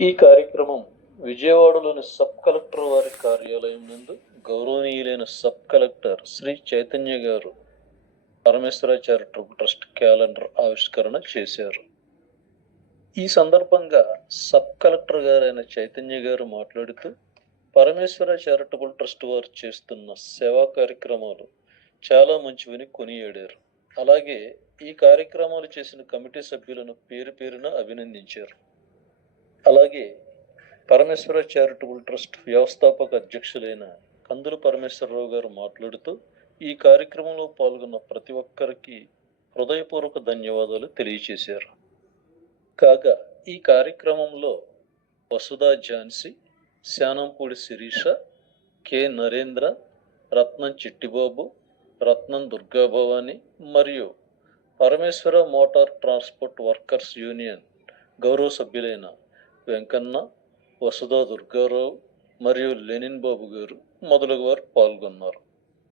ఈ కార్యక్రమం విజయవాడలోని సబ్ కలెక్టర్ వారి కార్యాలయం నందు గౌరవనీయులైన సబ్ కలెక్టర్ శ్రీ చైతన్య గారు పరమేశ్వర చారిటబుల్ ట్రస్ట్ క్యాలెండర్ ఆవిష్కరణ చేశారు. ఈ సందర్భంగా సబ్ కలెక్టర్ గారైన చైతన్య గారు మాట్లాడుతూ పరమేశ్వర చారిటబుల్ ట్రస్ట్ వారు చేస్తున్న సేవా కార్యక్రమాలు చాలా మంచివని కొనియాడారు. అలాగే ఈ కార్యక్రమాలు చేసిన కమిటీ సభ్యులను పేరు పేరున అభినందించారు. అలాగే పరమేశ్వర చారిటబుల్ ట్రస్ట్ వ్యవస్థాపక అధ్యక్షులైన కందుల పరమేశ్వరరావు గారు మాట్లాడుతూ ఈ కార్యక్రమంలో పాల్గొన్న ప్రతి ఒక్కరికి హృదయపూర్వక ధన్యవాదాలు తెలియచేశారు. కాగా ఈ కార్యక్రమంలో వసుధా ఝాన్సీ, శానంపూడి శిరీష, కె నరేంద్ర, రత్నం చిట్టిబాబు, రత్నం దుర్గాభవాని మరియు పరమేశ్వర మోటార్ ట్రాన్స్పోర్ట్ వర్కర్స్ యూనియన్ గౌరవ సభ్యులైన వెంకన్న, వసుధా దుర్గారావు మరియు లెనిన్ బాబు గారు మొదలగు వారు పాల్గొన్నారు.